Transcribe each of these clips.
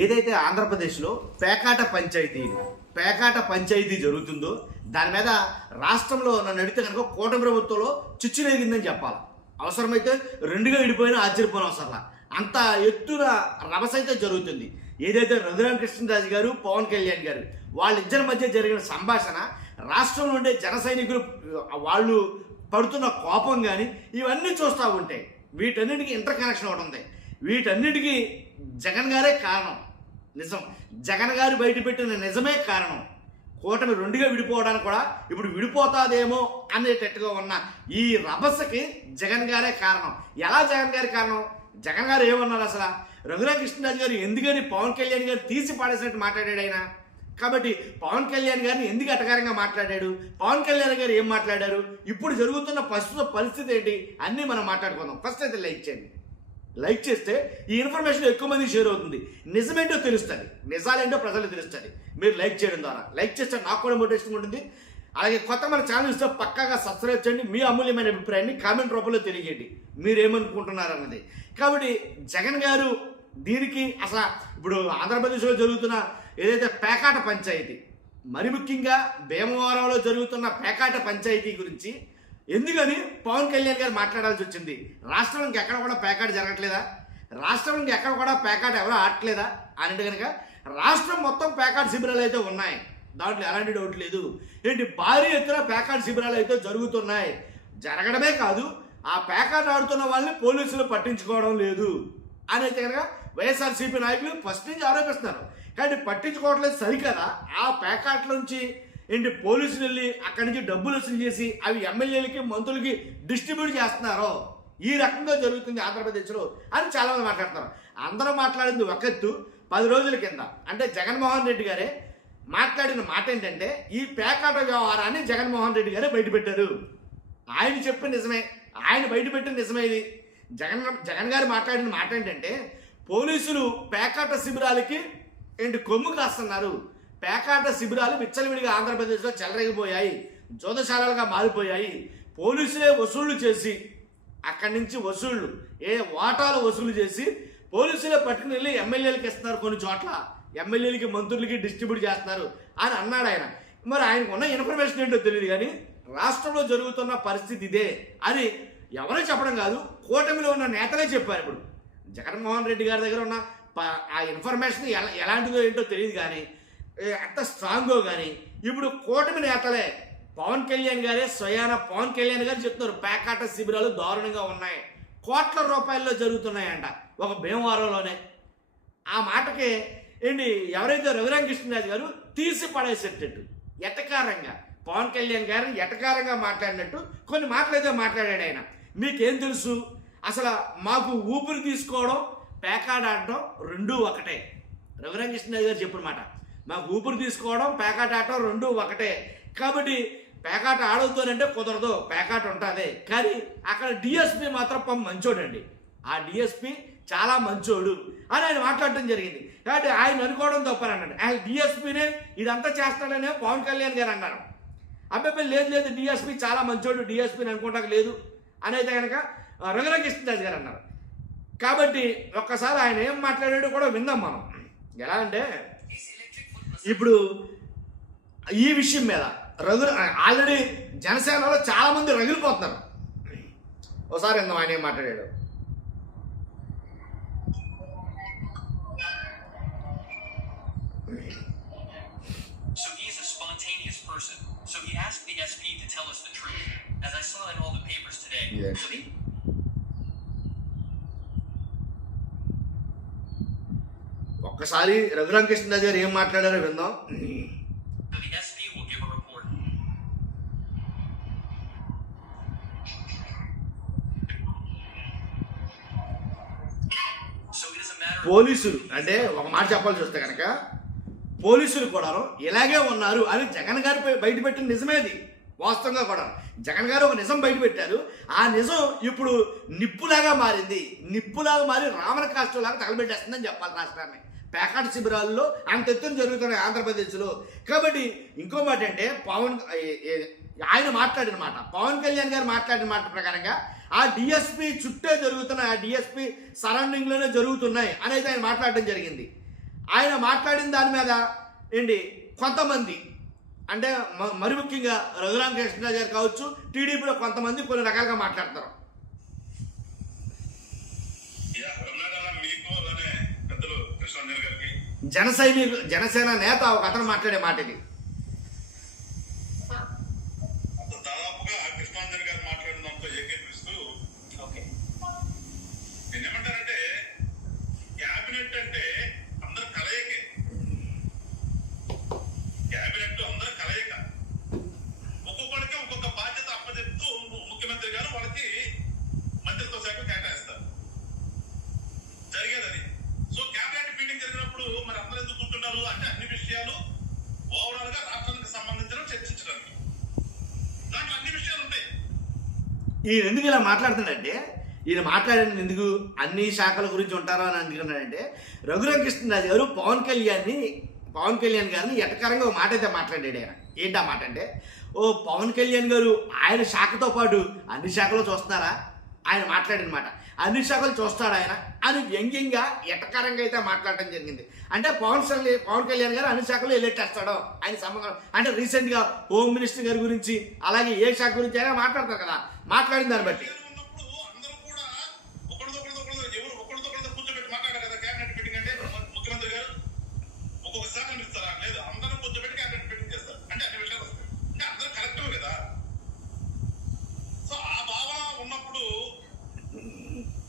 ఏదైతే ఆంధ్రప్రదేశ్లో పేకాట పంచాయతీ జరుగుతుందో దాని మీద రాష్ట్రంలో నన్ను అడిగితే కనుక కూటమి ప్రభుత్వంలో చిచ్చులేగిందని చెప్పాలి. అవసరమైతే రెండుగా విడిపోయినా ఆశ్చర్యపోయిన అవసరంలా అంత ఎత్తున రభసైతే జరుగుతుంది. ఏదైతే రఘురామకృష్ణరాజు గారు పవన్ కళ్యాణ్ గారు వాళ్ళిద్దరి మధ్య జరిగిన సంభాషణ రాష్ట్రంలో ఉండే జన సైనికులు వాళ్ళు పడుతున్న కోపం కానీ ఇవన్నీ చూస్తూ ఉంటే వీటన్నిటికీ ఇంటర్ కనెక్షన్ ఒకటి ఉంది. వీటన్నిటికీ జగన్ గారే కారణం. నిజం, జగన్ గారు బయటపెట్టిన నిజమే కారణం. కూటమి రెండుగా విడిపోవడానికి కూడా ఇప్పుడు విడిపోతాదేమో అనేటట్టుగా ఉన్న ఈ రభసకి జగన్ గారే కారణం. ఎలా జగన్ గారి కారణం? జగన్ గారు ఏమన్నారు అసలు? రఘురామకృష్ణరాజు గారు ఎందుకని పవన్ కళ్యాణ్ గారు తీసి పాడేసినట్టు మాట్లాడాడు ఆయన. కాబట్టి పవన్ కళ్యాణ్ గారిని ఎందుకు అటకారంగా మాట్లాడాడు, పవన్ కళ్యాణ్ గారు ఏం మాట్లాడారు, ఇప్పుడు జరుగుతున్న ప్రస్తుత పరిస్థితి ఏంటి అన్నీ మనం మాట్లాడుకుందాం. ఫస్ట్ అయితే లైక్ చేయండి. లైక్ చేస్తే ఈ ఇన్ఫర్మేషన్ ఎక్కువ మంది షేర్ అవుతుంది, నిజమేంటో తెలుస్తుంది, నిజాలేంటో ప్రజలకు తెలుస్తుంది. మీరు లైక్ చేయడం ద్వారా లైక్ చేస్తే నాకు కూడా మోటివేషన్ ఉంటుంది. అలాగే కొత్త మన ఛానల్ ఇస్తే పక్కాగా సబ్స్క్రైబ్ చేయండి. మీ అమూల్యమైన అభిప్రాయాన్ని కామెంట్ రూపంలో తెలియజేయండి, మీరు ఏమనుకుంటున్నారు అన్నది. కాబట్టి జగన్ గారు దీనికి అసలు ఇప్పుడు ఆంధ్రప్రదేశ్లో జరుగుతున్న ఏదైతే పేకాట పంచాయతీ, మరి ముఖ్యంగా భీమవరంలో జరుగుతున్న పేకాట పంచాయతీ గురించి ఎందుకని పవన్ కళ్యాణ్ గారు మాట్లాడాల్సి వచ్చింది? రాష్ట్రం ఇంకెక్కడ కూడా పేకాట జరగట్లేదా? రాష్ట్రం ఇంకెక్కడ కూడా పేకాట ఎవరో ఆడట్లేదా అంటే కనుక రాష్ట్రం మొత్తం పేకాట శిబిరాలు అయితే ఉన్నాయి, దాంట్లో ఎలాంటి డౌట్ లేదు. ఏంటి భారీ ఎత్తున పేకాట శిబిరాలు అయితే జరుగుతున్నాయి. జరగడమే కాదు, ఆ పేకాట ఆడుతున్న వాళ్ళని పోలీసులు పట్టించుకోవడం లేదు అని అయితే కనుక వైఎస్ఆర్సీపీ నాయకులు ఫస్ట్ నుంచి ఆరోపిస్తున్నారు. కానీ పట్టించుకోవట్లేదు సరికదా, ఆ పేకాట్ల నుంచి ఏంటి పోలీసులు వెళ్ళి అక్కడి నుంచి డబ్బులు వసూలు చేసి అవి ఎమ్మెల్యేలకి మంత్రులకి డిస్ట్రిబ్యూట్ చేస్తున్నారో ఈ రకంగా జరుగుతుంది ఆంధ్రప్రదేశ్లో అని చాలామంది మాట్లాడుతున్నారు. అందరూ మాట్లాడింది ఒక ఎత్తు. 10 రోజుల కింద అంటే జగన్మోహన్ రెడ్డి గారే మాట్లాడిన మాట ఏంటంటే ఈ పేకాట వ్యవహారాన్ని జగన్మోహన్ రెడ్డి గారే బయటపెట్టారు. ఆయన చెప్పిన నిజమే, ఆయన బయటపెట్టిన నిజమే. ఇది జగన్ గారు మాట్లాడిన మాట ఏంటంటే పోలీసులు పేకాట శిబిరాలకి ఏంటి కొమ్ము కాస్తున్నారు, పేకాట శిబిరాలు విచ్చలవిడిగా ఆంధ్రప్రదేశ్లో చెలరేగిపోయాయి, జోదశాలలుగా మారిపోయాయి, పోలీసులే వసూళ్లు చేసి అక్కడి నుంచి వాటాలు వసూలు చేసి పోలీసులే పట్టుకుని వెళ్ళి ఎమ్మెల్యేలకు ఇస్తున్నారు, కొన్ని చోట్ల ఎమ్మెల్యేలకి మంత్రులకి డిస్ట్రిబ్యూట్ చేస్తున్నారు అని అన్నాడు ఆయన. మరి ఆయనకు ఉన్న ఇన్ఫర్మేషన్ ఏంటో తెలియదు, కానీ రాష్ట్రంలో జరుగుతున్న పరిస్థితి ఇదే అని ఎవరో చెప్పడం కాదు, కూటమిలో ఉన్న నేతలే చెప్పారు. ఇప్పుడు జగన్మోహన్ రెడ్డి గారి దగ్గర ఉన్న ఆ ఇన్ఫర్మేషన్ ఎలాంటిదో ఏంటో తెలియదు, కానీ ఎంత స్ట్రాంగో కానీ ఇప్పుడు కూటమి నేతలే పవన్ కళ్యాణ్ గారే స్వయాన పవన్ కళ్యాణ్ గారు చెప్తున్నారు పేకాట శిబిరాలు దారుణంగా ఉన్నాయి, కోట్ల రూపాయల్లో జరుగుతున్నాయంట ఒక భీమవరంలోనే. ఆ మాటకి ఏంటి ఎవరైతే రఘురామకృష్ణరాజు గారు తీసి పడేసేటట్టు ఎటకారంగా పవన్ కళ్యాణ్ గారు ఎటకారంగా మాట్లాడినట్టు కొన్ని మాటలైతే మాట్లాడాడు ఆయన. మీకేం తెలుసు అసలు? మాకు ఊపిరి తీసుకోవడం పేకాట ఆడటం రెండూ ఒకటే. రఘురామకృష్ణరాజు గారు చెప్పిన మాట, మాకు ఊపిరి తీసుకోవడం పేకాట ఆడటం రెండూ ఒకటే. కాబట్టి పేకాట ఆడవుతానంటే కుదరదు, పేకాట ఉంటుంది. కానీ అక్కడ డిఎస్పీ మాత్రం మంచోడండి, ఆ డిఎస్పీ చాలా మంచోడు అని ఆయన మాట్లాడటం జరిగింది. కాబట్టి ఆయన అనుకోవడం తప్పనన్నాడు. ఆయన డిఎస్పీనే ఇదంతా చేస్తాడనే పవన్ కళ్యాణ్ గారు అన్నారు. అబ్బాయి లేదు డిఎస్పీ చాలా మంచోడు, డిఎస్పీని అనుకోవటానికి లేదు అని అయితే కనుక రఘురామకృష్ణరాజు గారు అన్నారు. కాబట్టి ఒక్కసారి ఆయన ఏం మాట్లాడాడో కూడా విందాం మనం. ఎలా అంటే ఇప్పుడు ఈ విషయం మీద ఆల్రెడీ జనసేనలో చాలా మంది రగిలిపోతున్నారు. ఒకసారి విందాం ఆయన ఏం మాట్లాడాడు. So he's a spontaneous person. So he asked the SP to tell us the truth, as I saw in all the papers today. Yes. So ఒక్కసారి రఘురామకృష్ణరాజు గారు ఏం మాట్లాడారో విందాం. the SP will give a report. So it is a matter పోలీసులు అంటే ఒక మాట చెప్పాల్సి వస్తే కనుక పోలీసులు కూడా ఇలాగే ఉన్నారు అని జగన్ గారు బయటపెట్టిన నిజమేది. వాస్తవంగా కూడా జగన్ గారు ఒక నిజం బయటపెట్టారు. ఆ నిజం ఇప్పుడు నిప్పులాగా మారి రావణ కాష్టంలాగా తగలబెట్టేస్తుందని చెప్పాలి రాష్ట్రాన్ని. పేకాట శిబిరాల్లో అంత ఎత్తున జరుగుతున్నాయి ఆంధ్రప్రదేశ్లో. కాబట్టి ఇంకో మాట అంటే ఆయన మాట్లాడిన మాట, పవన్ కళ్యాణ్ గారు మాట్లాడిన మాట ప్రకారంగా ఆ డిఎస్పీ చుట్టే జరుగుతున్నాయి, ఆ డిఎస్పీ సరౌండింగ్లోనే జరుగుతున్నాయి అనేది ఆయన మాట్లాడడం జరిగింది. ఆయన మాట్లాడిన దాని మీద ఏంటి కొంతమంది అంటే మరి ముఖ్యంగా రఘురామ కృష్ణరాజు గారు కావచ్చు, టీడీపీలో కొంతమంది కొన్ని రకాలుగా మాట్లాడతారు. జనసేన నేత ఒక అతను మాట్లాడే మాట ఇది. దాదాపుగా కృష్ణాంజలి గారు మాట్లాడిన దాంతో ఏకీపిస్తూ నేనేమంటానంటే క్యాబినెట్ అంటే అందరు కలయికే, క్యాబినెట్ అందరు కలయిక, ఒక్కొక్కరికి ఒక్కొక్క బాధ్యత అప్పచెప్తూ ముఖ్యమంత్రి గారు వాళ్ళకి మంత్రిత్వ శాఖ కేటాయిస్తారు. జరిగేది అది. సో క్యాబినెట్ మీటింగ్ జరిగినప్పుడు మరి అందరూ ఎందుకు కూర్చుంటారు అంటే అన్ని విషయాలు ఓవరాల్ గా రాష్ట్రానికి సంబంధించిన చర్చించడానికి, దాంట్లో అన్ని విషయాలు ఉంటాయి. ఈయన ఎందుకు ఇలా మాట్లాడుతున్నాడంటే, ఈయన మాట్లాడిన ఎందుకు అన్ని శాఖల గురించి ఉంటారో అని అనుకున్నాడంటే, రఘురామ కృష్ణరాజు గారు పవన్ కళ్యాణ్ గారిని ఎటకరంగా ఒక మాట అయితే మాట్లాడాడు. ఆయన ఏంటి ఆ మాట అంటే, ఓ పవన్ కళ్యాణ్ గారు ఆయన శాఖతో పాటు అన్ని శాఖలు చూస్తున్నారా, ఆయన మాట్లాడిన మాట అన్ని శాఖలు చూస్తాడు ఆయన అని వ్యంగ్యంగా ఎటకరంగా అయితే మాట్లాడటం జరిగింది. అంటే పవన్ కళ్యాణ్ గారు అన్ని శాఖలు ఎల్లెట్టేస్తాడో ఆయన సంబంధం అంటే రీసెంట్గా హోమ్ మినిస్టర్ గారి గురించి అలాగే ఏ శాఖ గురించి అయినా మాట్లాడతారు కదా, మాట్లాడిన దాన్ని బట్టి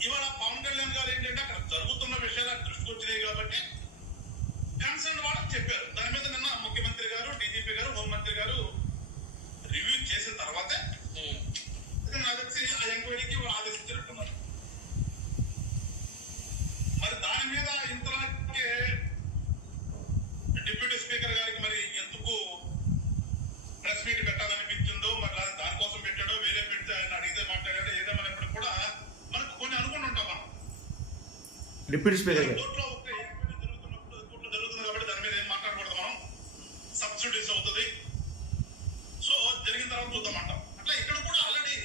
ఇవాళ పవన్ కళ్యాణ్ గారు ఏంటంటే అక్కడ జరుగుతున్న విషయాలు దృష్టికి వచ్చినాయి కాబట్టి కన్సర్న్ వాళ్ళకి చెప్పారు. దాని మీద నిన్న ముఖ్యమంత్రి గారు, డీజీపీ గారు, హోంమంత్రి గారు రివ్యూ చేసిన తర్వాతే నాకు తెలిసి ఆ ఎంక్వైరీకి ఆదేశించినట్టున్నారు. మరి దాని మీద ఇంతలాగే డిప్యూటీ స్పీకర్ గారికి మరి ఎందుకు ప్రెస్ మీట్ పెట్టాలనిపించిందో, మరి దానికోసం పెట్టాడో, వేరే పెడితే ఆయన అడిగితే మాట్లాడాడో, ఏదేమైనప్పటికీ కూడా మనకు కొన్ని అనుకుని ఉంటాం. మనం డిప్యూటీ స్పీకర్ కోర్టులో జరుగుతుంది కాబట్టి దాని మీద ఏం మాట్లాడకూడదు, మనం సబ్సిడీస్ అవుతుంది. సో జరిగిన తర్వాత చూద్దామంటాం. అట్లా ఇక్కడ కూడా ఆల్రెడీ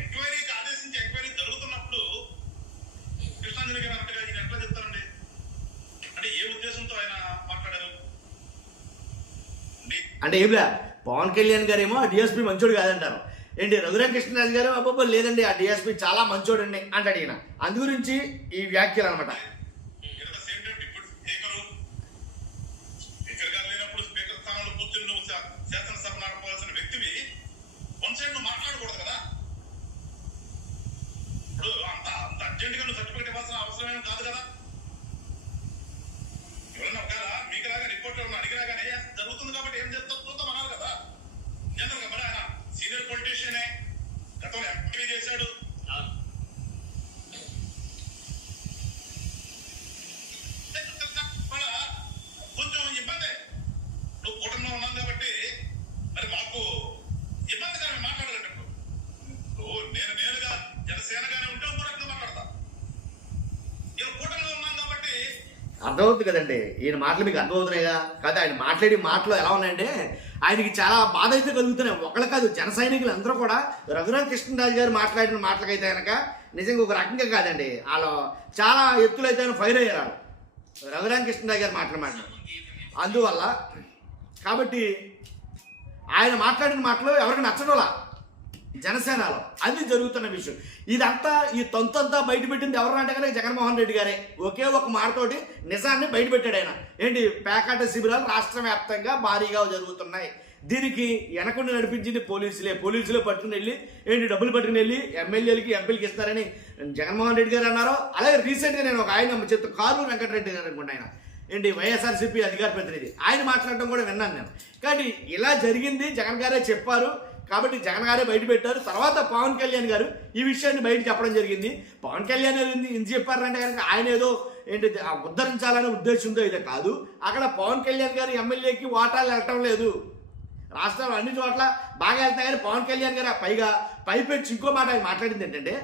ఎంక్వైరీకి ఆదేశించి ఎంక్వైరీ జరుగుతున్నప్పుడు కృష్ణాంజలి గారు అన్నట్టుగా ఈయన ఎట్లా చెప్తారండి? అంటే ఏ ఉద్దేశంతో ఆయన మాట్లాడారు అంటే ఏంలా పవన్ కళ్యాణ్ గారేమో ఆ డిఎస్పీ మంచోడు కాదంటారు. ఏంటి రఘురామ కృష్ణరాజు గారు అబ్బబ్బో లేదండి ఆ డిఎస్పీ చాలా మంచోడు అండి అంటాడు ఈయన. అందు గురించి ఈ వ్యాఖ్యలు అనమాట. స్పీకర్ గారు లేనప్పుడు స్పీకర్ స్థానంలో కూర్చొని నువ్వు శాసనసభ నడపాల్సిన వ్యక్తివి వన్ సైడ్ నువ్వు మాట్లాడకూడదు కదా. ఇప్పుడు అంత అర్జెంట్ గా నువ్వు సర్టిఫికేట్ ఇవ్వాల్సిన అవసరమేం కాదు కదా. ఎవరైనా ఒకవేళ మీకులాగా రిపోర్ట్ ఎవరైనా అడిగినా కానీ జరుగుతుంది కాబట్టి ఏం చేస్తావు చూద్దాం అన్నారు కదా. జనరల్ గా మరి ఆయన సీనియర్ పొలిటీషియనే, గతంలో ఎంపీ చేశాడు. కొంచెం ఇబ్బంది, నువ్వు కూటమిలో ఉన్నావు కాబట్టి మరి మాకు ఇబ్బందికరమే మాట్లాడలేటప్పుడు. నేనుగా జనసేనగానే ఉంటే ఇంకో రకంగా మాట్లాడతా. నేను కూటమిలో ఉన్నాను కాబట్టి అర్థమవుతుంది కదండి, ఈయన మాటలు మీకు అర్థమవుతున్నాయిగా కదా. ఆయన మాట్లాడే మాటలు ఎలా ఉన్నాయంటే ఆయనకి చాలా బాధ అయితే కలుగుతున్నాయి. ఒకళ్ళు కాదు, జన సైనికులు అందరూ కూడా రఘురామ కృష్ణరాజు గారు మాట్లాడిన మాటలకైతే కనుక నిజంగా ఒక రకంగా కాదండి, వాళ్ళు చాలా ఎత్తులైతే ఫైర్ అయ్యారు రఘురామ కృష్ణరాజు గారు మాట్లాడారు. అందువల్ల కాబట్టి ఆయన మాట్లాడిన మాటలు ఎవరికి నచ్చడంలా జనసేనలో అది జరుగుతున్న విషయం. ఇదంతా ఈ తొంతంతా బయటపెట్టింది ఎవరంటే కనుక జగన్మోహన్ రెడ్డి గారే. ఒకే ఒక మాటతోటి నిజాన్ని బయటపెట్టాడు ఆయన. ఏంటి పేకాట శిబిరాలు రాష్ట్ర వ్యాప్తంగా భారీగా జరుగుతున్నాయి. దీనికి వెనకుండా నడిపించింది పోలీసులే పట్టుకుని వెళ్ళి ఏంటి డబ్బులు పట్టుకుని వెళ్ళి ఎమ్మెల్యేలకి ఎంపీలకి ఇస్తారని జగన్మోహన్ రెడ్డి గారు అన్నారు. అలాగే రీసెంట్గా నేను ఒక ఆయన చెప్తా కారు వెంకటరెడ్డి గారు అనుకుంటా, ఆయన ఏంటి వైఎస్ఆర్సీపీ అధికార ప్రతినిధి, ఆయన మాట్లాడడం కూడా విన్నాను నేను. కానీ ఇలా జరిగింది జగన్ గారే చెప్పారు కాబట్టి జగన్ గారే బయట పెట్టారు. తర్వాత పవన్ కళ్యాణ్ గారు ఈ విషయాన్ని బయట చెప్పడం జరిగింది. పవన్ కళ్యాణ్ గారు ఎందుకు చెప్పారంటే కనుక ఆయన ఏదో ఏంటి ఉద్ధరించాలనే ఉద్దేశంతో అయితే కాదు. అక్కడ పవన్ కళ్యాణ్ గారు ఎమ్మెల్యేకి వాటాలు వెళ్ళటం లేదు. రాష్ట్రంలో అన్ని చోట్ల బాగా వెళ్తాయి కానీ పవన్ కళ్యాణ్ గారు పైగా పైపెచ్చి ఇంకో మాట ఆయన మాట్లాడింది ఏంటంటే,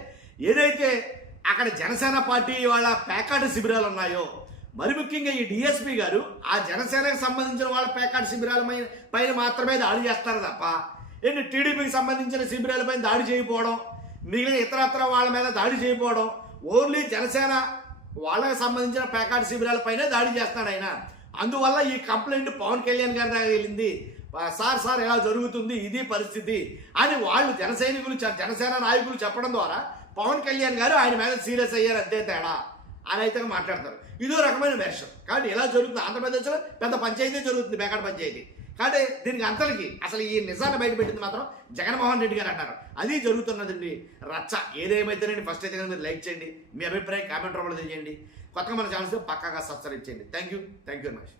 ఏదైతే అక్కడ జనసేన పార్టీ వాళ్ళ పేకాట శిబిరాలు ఉన్నాయో, మరి ముఖ్యంగా ఈ డిఎస్పీ గారు ఆ జనసేనకు సంబంధించిన వాళ్ళ పేకాట శిబిరాల పైన మాత్రమే దాడి చేస్తారు తప్ప ఏంటి టీడీపీకి సంబంధించిన శిబిరాలపై దాడి చేయకపోవడం, మిగిలిన ఇతరత్ర వాళ్ళ మీద దాడి చేయకపోవడం, ఓన్లీ జనసేన వాళ్ళకి సంబంధించిన ప్యాకాట్ శిబిరాలపైనే దాడి చేస్తున్నాడు ఆయన. అందువల్ల ఈ కంప్లైంట్ పవన్ కళ్యాణ్ గారి దగ్గర వెళ్ళింది. సార్ ఎలా జరుగుతుంది, ఇది పరిస్థితి అని వాళ్ళు జనసేన నాయకులు చెప్పడం ద్వారా పవన్ కళ్యాణ్ గారు ఆయన మీద సీరియస్ అయ్యారు, అంతే తేడా అని అయితే మాట్లాడతారు. ఇదో రకమైన వెర్షన్. కాబట్టి ఇలా జరుగుతుంది. ఆంధ్రప్రదేశ్లో పెద్ద పంచాయతీ జరుగుతుంది, బేకాడ్ పంచాయతీ. కాబట్టి దీనికి అంతటికి అసలు ఈ నిజాన్ని బయటపెట్టింది మాత్రం జగన్మోహన్ రెడ్డి గారు అంటారు. అది జరుగుతున్నదండి రచ్చ. ఏదేమైతేనండి ఫస్ట్ అయితే కనుక మీరు లైక్ చేయండి, మీ అభిప్రాయం కామెంట్ రూపంలో తెలియజేయండి. కొత్తగా మన ఛానల్స్ పక్కాగా సబ్స్క్రైబ్ చేయండి. Thank you very much.